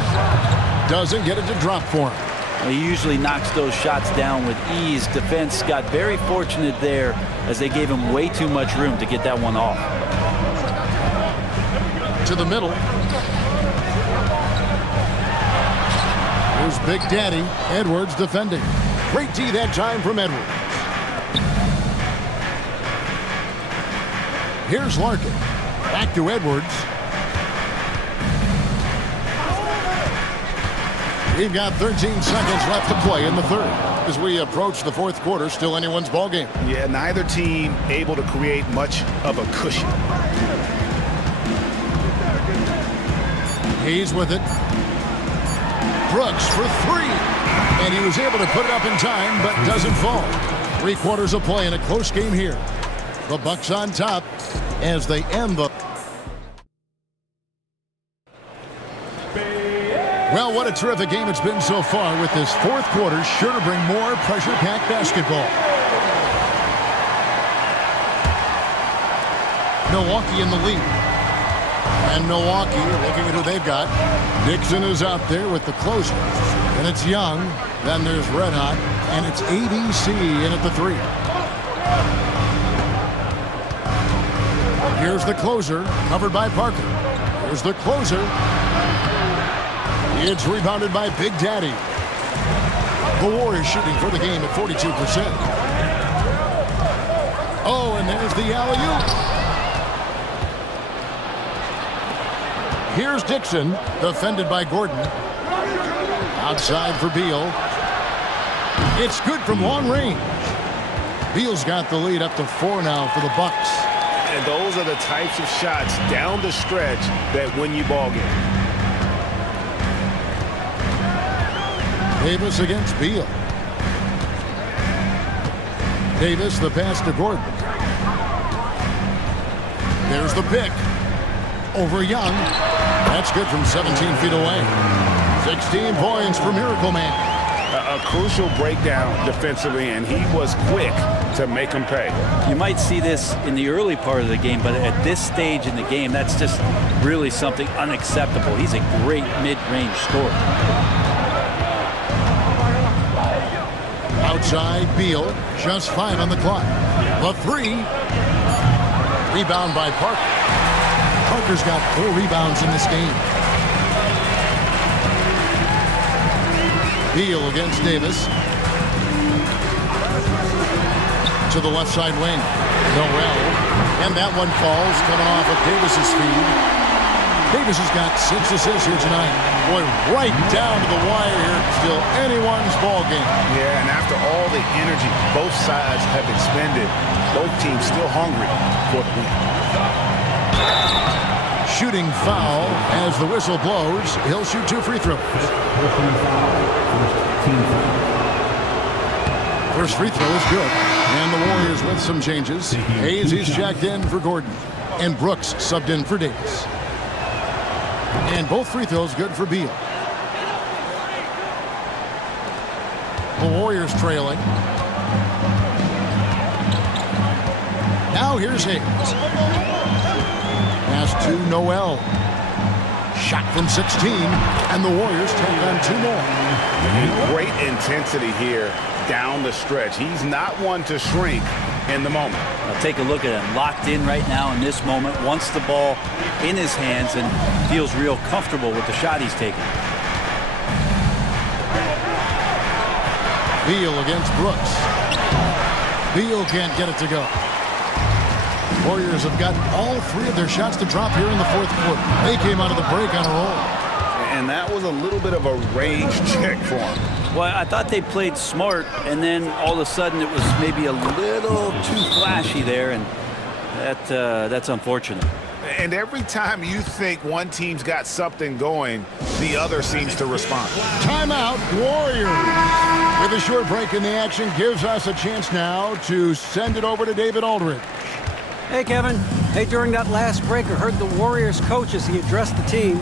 Doesn't get it to drop for him. He usually knocks those shots down with ease. Defense got very fortunate there as they gave him way too much room to get that one off. To the middle. Here's Big Daddy. Edwards defending. Great D that time from Edwards. Here's Larkin. Back to Edwards. We've got 13 seconds left to play in the third. As we approach the fourth quarter, still anyone's ball game. Yeah, neither team able to create much of a cushion. He's with it. Brooks for 3. And he was able to put it up in time, but doesn't fall. 3 quarters of play in a close game here. The Bucks on top as they end the... Well, what a terrific game it's been so far, with this fourth quarter sure to bring more pressure-packed basketball. Milwaukee in the lead. And Milwaukee, looking at who they've got. Dixon is out there with the closers. And it's Young. Then there's Red Hot. And it's ABC in at the 3. Here's the closer, covered by Parker. Here's the closer. It's rebounded by Big Daddy. The Warriors shooting for the game at 42%. Oh, and there's the alley-oop. Here's Dixon, defended by Gordon. Outside for Beal. It's good from long range. Beal's got the lead up to 4 now for the Bucks. And those are the types of shots down the stretch that win you ball games. Davis against Beal. Davis, the pass to Gordon. There's the pick. Over Young. That's good from 17 feet away. 16 points for Miracle Man. A crucial breakdown defensively, and he was quick to make him pay. You might see this in the early part of the game, but at this stage in the game, that's just really something unacceptable. He's a great mid-range scorer. Outside, Beal, just 5 on the clock. The 3. Rebound by Parker. Parker's got 4 rebounds in this game. Beal against Davis. To the left side wing. Noel. And that one falls, coming off of Davis's feed. Davis has got 6 assists here tonight. Boy, right down to the wire here. Still anyone's ball game. Yeah, and after all the energy both sides have expended, both teams still hungry for the win. Shooting foul as the whistle blows. He'll shoot 2 free throws. First free throw is good. And the Warriors with some changes. Hayes is checked in for Gordon. And Brooks subbed in for Davis. And both free throws good for Beal. The Warriors trailing. Now here's Hayes. Pass to Noel. Shot from 16. And the Warriors take on 2 more. Great intensity here down the stretch. He's not one to shrink in the moment. Now take a look at him, locked in right now in this moment, wants the ball in his hands and feels real comfortable with the shot he's taking. Beal against Brooks. Beal can't get it to go. Warriors have got all three of their shots to drop here in the fourth quarter. They came out of the break on a roll. And that was a little bit of a range check for him. Well, I thought they played smart, and then all of a sudden it was maybe a little too flashy there, and that's unfortunate. And every time you think one team's got something going, the other seems to respond. Timeout, Warriors. With a short break in the action, gives us a chance now to send it over to David Aldridge. Hey, Kevin. Hey, during that last break, I heard the Warriors coach as he addressed the team.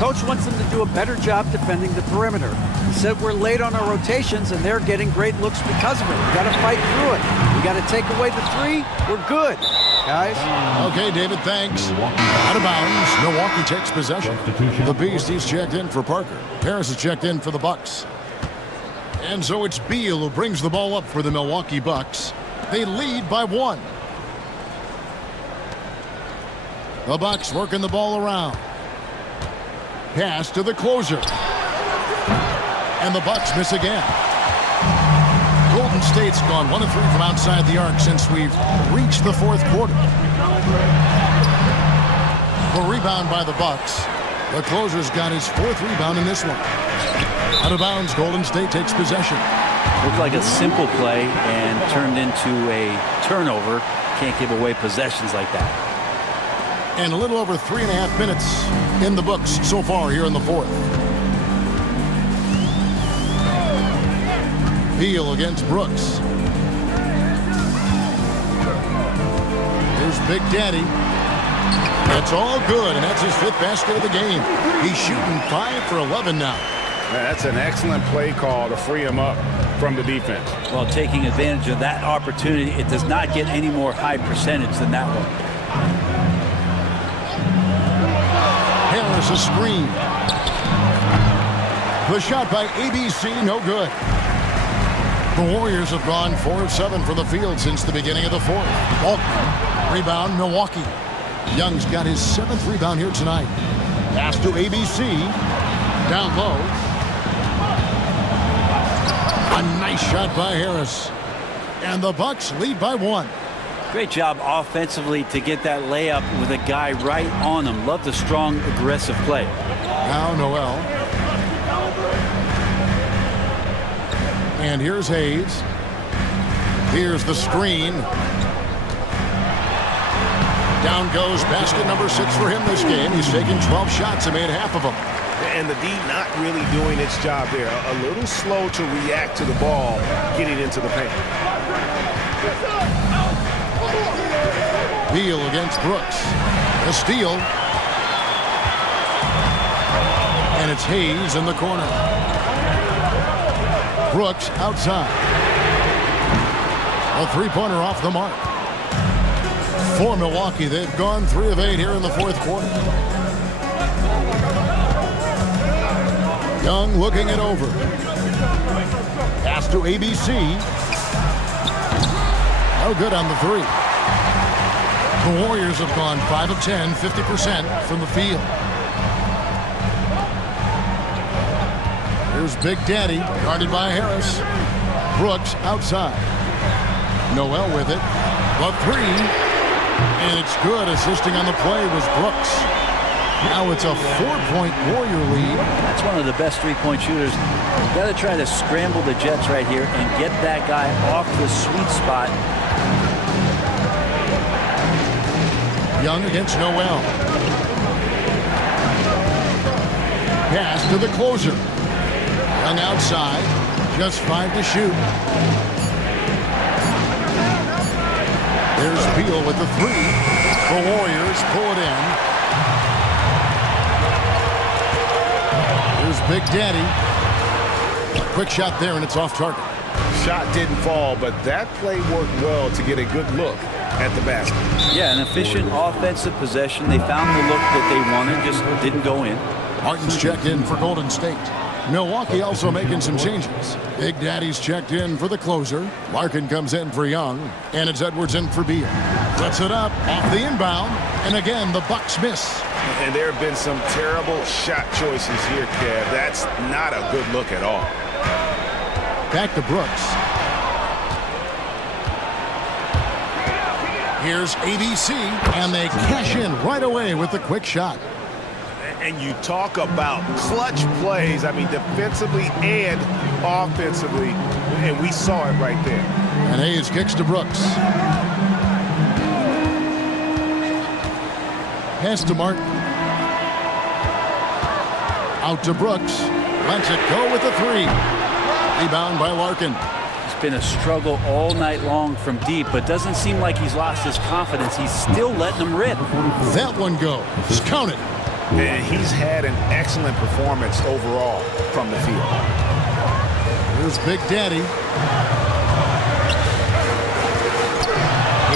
Coach wants them to do a better job defending the perimeter. He said we're late on our rotations, and they're getting great looks because of it. We got to fight through it. We got to take away the three. We're good, guys. Okay, David, thanks. Out of bounds. Milwaukee takes possession. The Beast, he's checked in for Parker. Harris is checked in for the Bucks. And so it's Beal who brings the ball up for the Milwaukee Bucks. They lead by 1. The Bucks working the ball around. Pass to the closer. And the Bucks miss again. Golden State's gone 1 of 3 from outside the arc since we've reached the fourth quarter. The rebound by the Bucks. The closer's got his 4th rebound in this one. Out of bounds, Golden State takes possession. Looked like a simple play and turned into a turnover. Can't give away possessions like that. And a little over 3.5 minutes in the books so far here in the fourth. Beal against Brooks. Here's Big Daddy. That's all good, and that's his 5th basket of the game. He's shooting 5 for 11 now. That's an excellent play call to free him up from the defense. Well, taking advantage of that opportunity, it does not get any more high percentage than that one. Harris a screen. The shot by ABC, no good. The Warriors have gone 4 of 7 from the field since the beginning of the fourth. Faulkner, rebound, Milwaukee. Young's got his 7th rebound here tonight. Pass to ABC. Down low. A nice shot by Harris. And the Bucks lead by 1. Great job offensively to get that layup with a guy right on him. Love the strong, aggressive play. Now Noel. And here's Hayes. Here's the screen. Down goes basket number 6 for him this game. He's taken 12 shots and made half of them. And the D not really doing its job there. A little slow to react to the ball getting into the paint. Beal against Brooks. A steal. And it's Hayes in the corner. Brooks outside. A 3-pointer off the mark. For Milwaukee, they've gone 3 of 8 here in the fourth quarter. Young looking it over. Pass to ABC. No good on the 3. The Warriors have gone 5 of 10, 50% from the field. Here's Big Daddy, guarded by Harris. Brooks outside. Noel with it. The 3. And it's good. Assisting on the play was Brooks. Now it's a 4-point Warrior lead. That's one of the best 3-point shooters. You've got to try to scramble the Jets right here and get that guy off the sweet spot. Young against Noel. Pass to the closer. Young outside. Just 5 to shoot. There's Beal with the 3. The Warriors pull it in. Here's Big Daddy. A quick shot there, and it's off target. Shot didn't fall, but that play worked well to get a good look at the basket. Yeah, an efficient offensive possession. They found the look that they wanted, just didn't go in. Martin's checked in for Golden State. Milwaukee also making some changes. Big Daddy's checked in for the closer. Larkin comes in for Young, and it's Edwards in for Beal. Puts it up off the inbound, and again the Bucks miss. And there have been some terrible shot choices here, Kev. That's not a good look at all. Back to Brooks. Here's ABC, and they cash in right away with the quick shot. And you talk about clutch plays, I mean, defensively and offensively, and we saw it right there. And Hayes kicks to Brooks. Pass to Martin. Out to Brooks. Lets it go with a three. Rebound by Larkin. It's been a struggle all night long from deep, but doesn't seem like he's lost his confidence. He's still letting them rip. That one goes. Counted. And he's had an excellent performance overall from the field. Here's Big Daddy.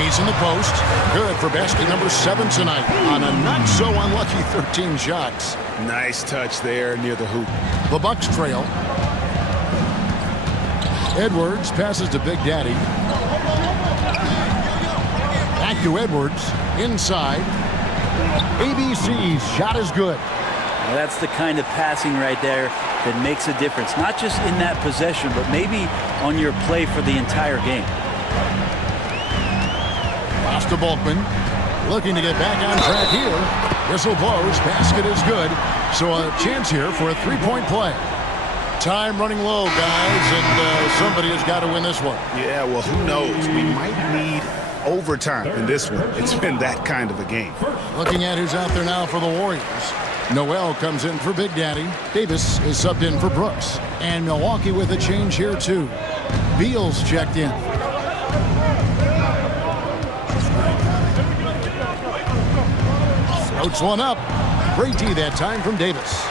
He's in the post. Good for basket number 7 tonight on a not so unlucky 13 shots. Nice touch there near the hoop. The Bucks trail. Edwards passes to Big Daddy. Back to Edwards. Inside. ABC's shot is good. Well, that's the kind of passing right there that makes a difference. Not just in that possession, but maybe on your play for the entire game. Pass to Bulkman. Looking to get back on track here. Whistle blows. Basket is good. So a chance here for a three-point play. Time running low, guys, and somebody has got to win this one. Yeah, well, who knows? We might need overtime in this one. It's been that kind of a game. Looking at who's out there now for the Warriors. Noel comes in for Big Daddy. Davis is subbed in for Brooks. And Milwaukee with a change here, too. Beal's checked in. Floats one up. Great D that time from Davis.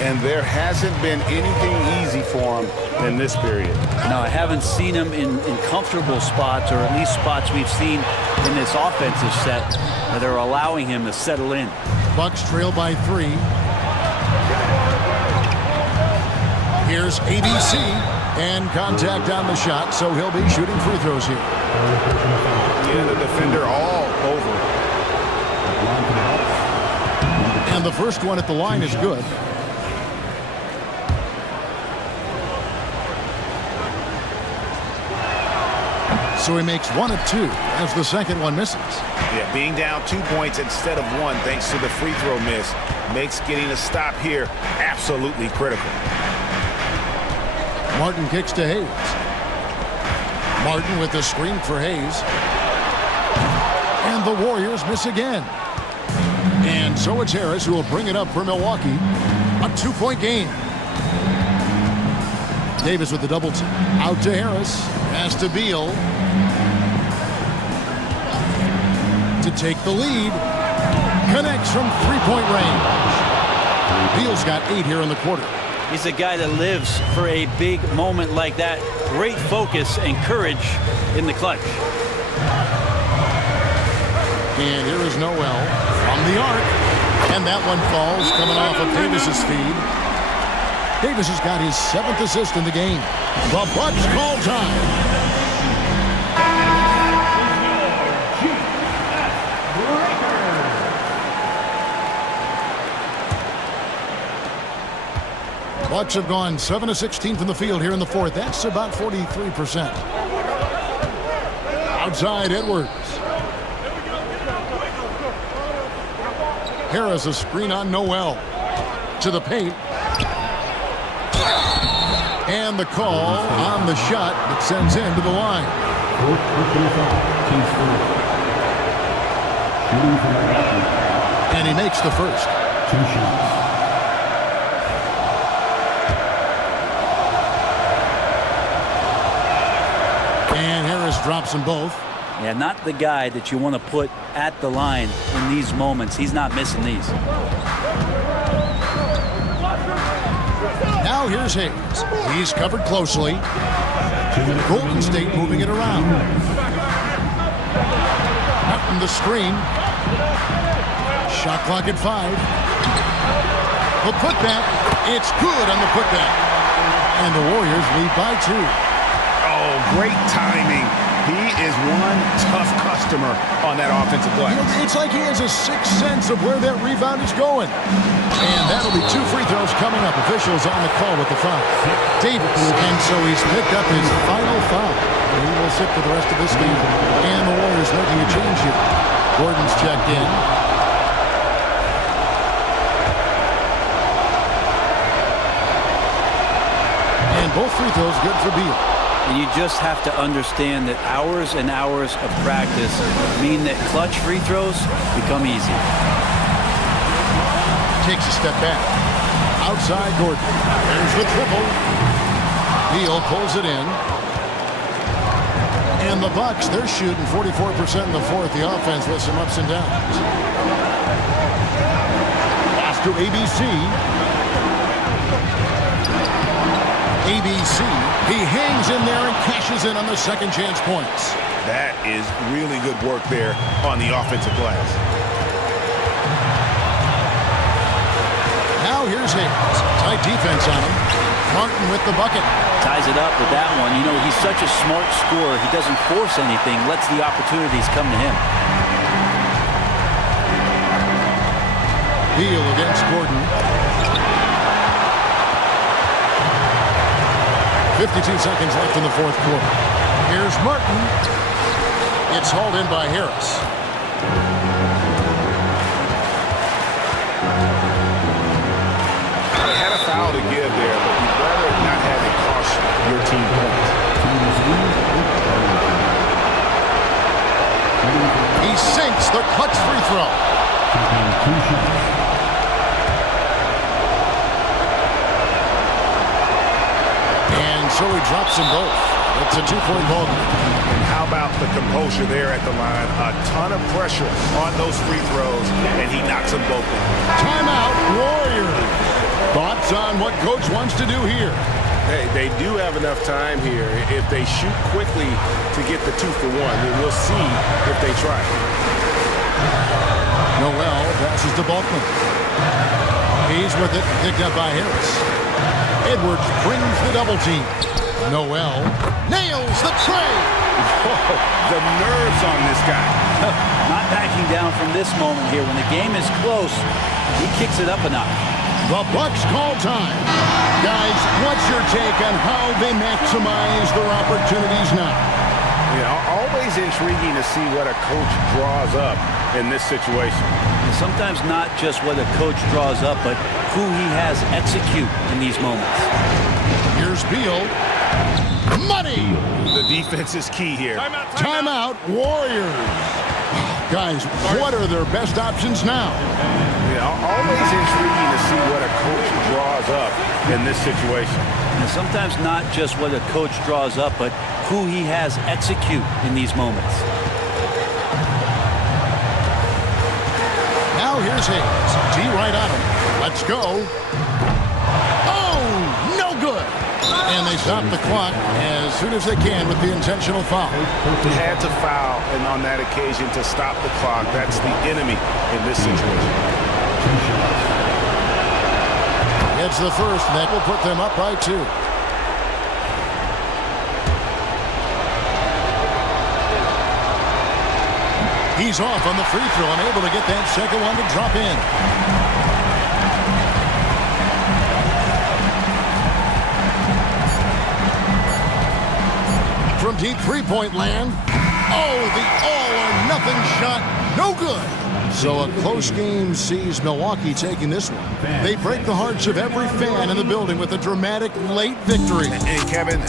And there hasn't been anything easy for him in this period. No, I haven't seen him in comfortable spots, or at least spots we've seen in this offensive set that are allowing him to settle in. Bucks trail by 3. Here's ABC, and contact on the shot, so he'll be shooting free throws here. Yeah, the defender all over. And the first one at the line is good. So he makes 1 of 2 as the second one misses. Yeah, being down 2 points instead of 1 thanks to the free throw miss makes getting a stop here absolutely critical. Martin kicks to Hayes. Martin with the screen for Hayes. And the Warriors miss again. And so it's Harris who will bring it up for Milwaukee. A 2-point game. Davis with the double team. Out to Harris. Pass to Beal. To take the lead. Connects from 3-point range. Beal's got 8 here in the quarter. He's a guy that lives for a big moment like that. Great focus and courage in the clutch. And here is Noel from the arc. And that one falls coming off of Davis's feed. Davis has got his 7th assist in the game. The Bucks call time. Bucks have gone 7 of 16 from the field here in the 4th. That's about 43%. Outside Edwards. Harris a screen on Noel. To the paint. And the call on the shot that sends him to the line. And he makes the first. 2 shots. And Harris drops them both. Yeah, not the guy that you want to put at the line in these moments. He's not missing these. Now here's Hayes. He's covered closely. Golden State moving it around. Martin the screen. Shot clock at 5. The putback. It's good on the putback. And the Warriors lead by 2. Oh, great timing. He is one tough customer on that offensive glass. It's like he has a sixth sense of where that rebound is going. And that'll be 2 free throws coming up. Officials on the call with the foul. Davis. And so he's picked up his final foul. He will sit for the rest of this game. And the Warriors making a change here. Gordon's checked in. And both free throws good for Beal. And you just have to understand that hours and hours of practice mean that clutch free throws become easy. Takes a step back. Outside Gordon. There's the triple. Beal pulls it in. And the Bucks, they're shooting 44% in the fourth. The offense with some ups and downs. Pass to ABC. ABC. He hangs in there and cashes in on the second chance points. That is really good work there on the offensive glass. Now here's Hayes. Tight defense on him. Martin with the bucket. Ties it up with that one. You know, he's such a smart scorer. He doesn't force anything, lets the opportunities come to him. Beal against Gordon. 52 seconds left in the fourth quarter. Here's Martin. It's hauled in by Harris. They had a foul to give there, but you'd rather not have it cost your team points. He sinks the clutch free throw. And so he drops them both. It's a 2-point ball game. And how about the composure there at the line? A ton of pressure on those free throws, and he knocks them both in. Timeout, Warriors. Thoughts on what Coach wants to do here? Hey, they do have enough time here. If they shoot quickly to get the 2 for 1, then we'll see if they try. Noel passes to Balkman. He's with it, picked up by Harris. Edwards brings the double team. Noel nails the tray. Whoa, the nerves on this guy. Not backing down from this moment here. When the game is close, he kicks it up a notch. The Bucks call time. Guys, what's your take on how they maximize their opportunities now? You know, always intriguing to see what a coach draws up in this situation. And sometimes not just what a coach draws up, but who he has execute in these moments. Here's Beal. Money! The defense is key here. Timeout, Warriors. Guys, what are their best options now? You know, always intriguing to see what a coach draws up in this situation. And sometimes not just what a coach draws up, but who he has execute in these moments. Now here's Hayes. T right on him. Let's go. Oh, no good. And they stop the clock as soon as they can with the intentional foul. They had to foul, and on that occasion to stop the clock. That's the enemy in this situation. It's the first, and that will put them up by 2. He's off on the free throw, unable to get that second one to drop in. From deep three-point land. Oh, the all-or-nothing shot. No good. So a close game sees Milwaukee taking this one. They break the hearts of every fan in the building with a dramatic late victory. And Kevin,